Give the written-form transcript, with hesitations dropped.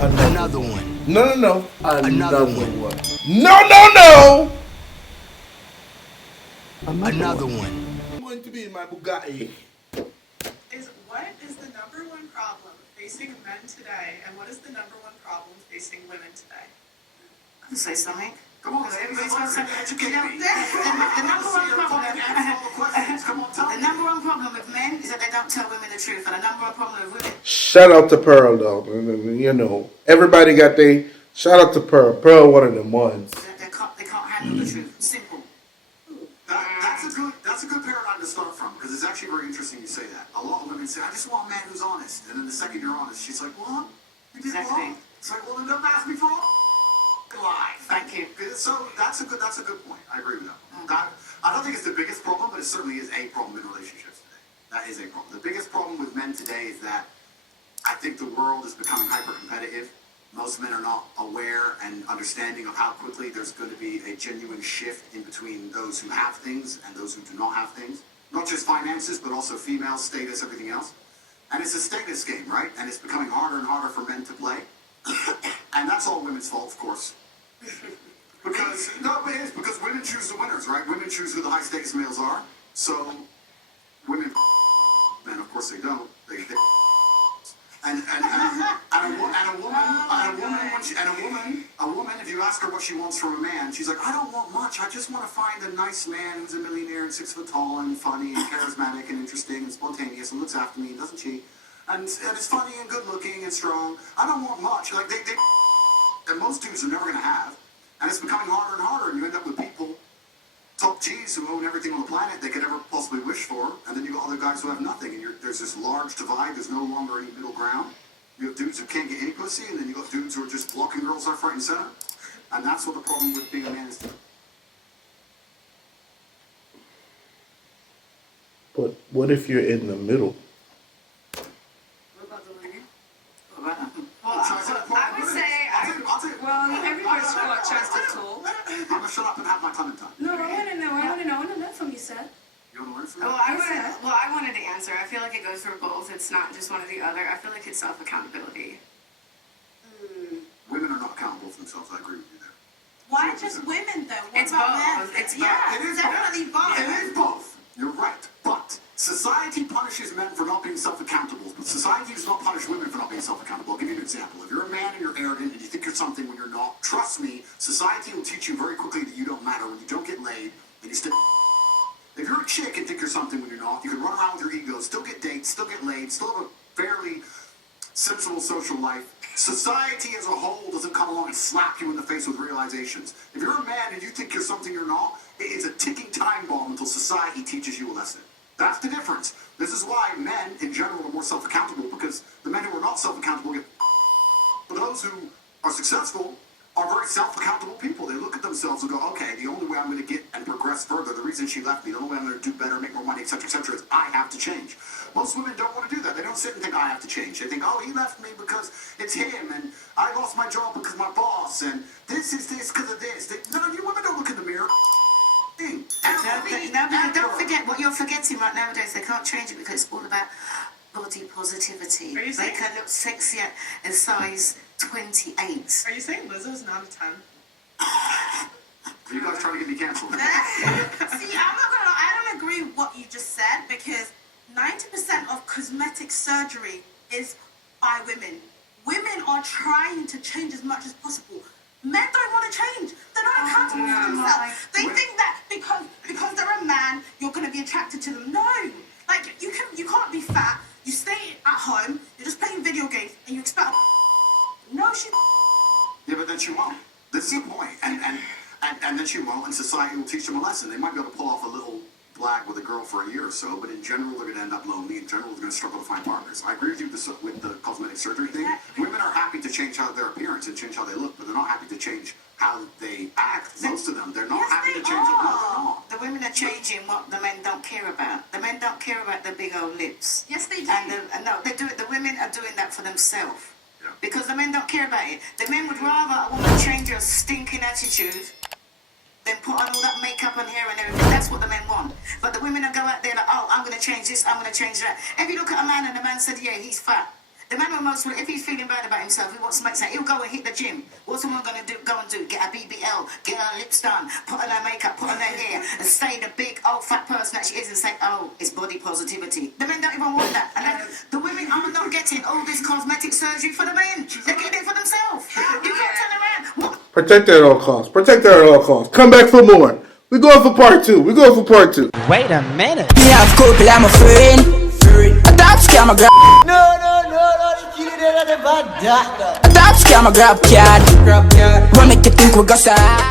Another one. No, no, no. Another one. No, no, no. Another one. I'm going to be in my Bugatti. What is the number one problem facing men today, and what is the number one problem facing women today? I can say something. Come on, Everybody's got something. educate me. The number one problem. Come on, tell The me. number one problem with men is that they don't tell women the truth, and the number one problem with women. Shout out to Pearl though. You know, everybody got they. Shout out to Pearl. Pearl, one of them ones. They can't handle the truth. Simple. That's a good paradigm to start from, because it's actually very interesting you say that. A lot of women say, I just want a man who's honest. And then the second you're honest, she's like, what? You did Exactly. what? It's like, well, then don't ask me for a lie. Thank you. So that's a good point. I agree with that. I don't think it's the biggest problem, but it certainly is a problem in relationships today. That is a problem. The biggest problem with men today is that I think the world is becoming hyper-competitive. Most men are not aware and understanding of how quickly there's going to be a genuine shift in between those who have things and those who do not have things. Not just finances, but also female status, everything else. And it's a status game, right? And it's becoming harder and harder for men to play. And that's all women's fault, of course. Because, no, it is, because women choose the winners, right? Women choose who the high stakes males are. So, women, men, of course they don't. They and a woman, if you ask her what she wants from a man, she's like, I don't want much. I just want to find a nice man who's a millionaire and 6 foot tall and funny and charismatic and interesting and spontaneous and looks after me and doesn't cheat and is funny and good looking and strong. I don't want much. Like they and most dudes are never gonna have, and it's becoming harder and harder. And you end up with people, top G's who own everything on the planet they could ever possibly wish for, and then you got other guys who have nothing, and there's this large divide. There's no longer any middle ground. You have dudes who can't get any pussy, and then you got dudes who are just blocking girls left, right, and center. And that's what the problem with being a man is. But what if you're in the middle? What about the women? What about them? Well, I would say, I'll everybody's got a chance to talk. I'm gonna shut up and have my tongue in time. No, I want to know from you, sir. You wanna learn from me? I wanted to answer. I feel like it goes through both. It's not just one or the other. I feel like it's self-accountability. Women are not accountable for themselves. I agree with you there. Why just women, though? What It's about both. men? It's yeah, It is definitely both. both. It is both. You're right. But society punishes men for not being self-accountable. But society does not punish women for not being self-accountable. I'll give you an example. If you're a man and you're arrogant and you think you're something when you're not, trust me, society will teach you very quickly that you don't matter when you don't get laid and you still... If you're a chick and think you're something when you're not, you can run around with your ego, still get dates, still get laid, still have a fairly sensible social life. Society as a whole doesn't come along and slap you in the face with realizations. If you're a man and you think you're something you're not, it's a ticking time bomb until society teaches you a lesson. That's the difference. This is why men, in general, are more self-accountable, because the men who are not self-accountable get... But those who are successful are very self-accountable people. They look at themselves and go, okay, the only way I'm going to get and progress further, the reason she left me, the only way I'm going to do better, make more money, etc., is I have to change. Most women don't want to do that. They don't sit and think, I have to change. They think, oh, he left me because it's him, and I lost my job because my boss, and this is this because of this. No, you women don't look in the mirror. Don't forget what you're forgetting right nowadays. They can't change it because it's all about body positivity. Are you They saying- can look sexy in size 28. Are you saying Lizzo's not a 10? Are you guys trying to get me canceled? See, I'm not gonna lie, I don't agree with what you just said, because 90% of cosmetic surgery is by women. Women are trying to change as much as possible. Men don't want to change. They're not accountable for themselves. They think that because they're a man, you're going to be attracted to them. No, like you can't be fat. You stay at home. You're just playing video games, and you expect. No, she. Yeah, but then she won't. This is the point. And then she won't, and society will teach them a lesson. They might be able to pull off a little black with a girl for a year or so, but in general, they're going to end up lonely. In general, they're going to struggle to find partners. I agree with you with the cosmetic surgery thing. Exactly. Women are happy to change their appearance and change how they look, but they're not happy to change how they act. Most of them, they're not Yes, happy they to change it. No, they're are. not. The women are changing what the men don't care about. The men don't care about the big old lips. Yes, they do. And no, they do it. The women are doing that for themselves. Yeah. Because the men don't care about it. The men would rather a woman change her stinking attitude than put on all that makeup and hair and everything. That's what the men want. But the women will go out there like, oh, I'm going to change this, I'm going to change that. If you look at a man and the man said, yeah, he's fat, The man will most, if he's feeling bad about himself, he wants to make sense, he'll go and hit the gym. What's someone going to do? Go and do? Get a BBL, get her lips done, put on her makeup, put on her hair, and stay the big old fat person that she is and say, oh, it's body positivity. The men don't even want that. And then the women are not getting all this cosmetic surgery for the men. They're getting it for themselves. You can't turn around. What? Protect that at all costs. Protect that at all costs. Come back for more. We're going for part 2. We're going for part 2. Wait a minute. Me have couple, I'm a friend. A top scam, a grab. No, the kid never done. A top scam, a grab card. What make you think we go side?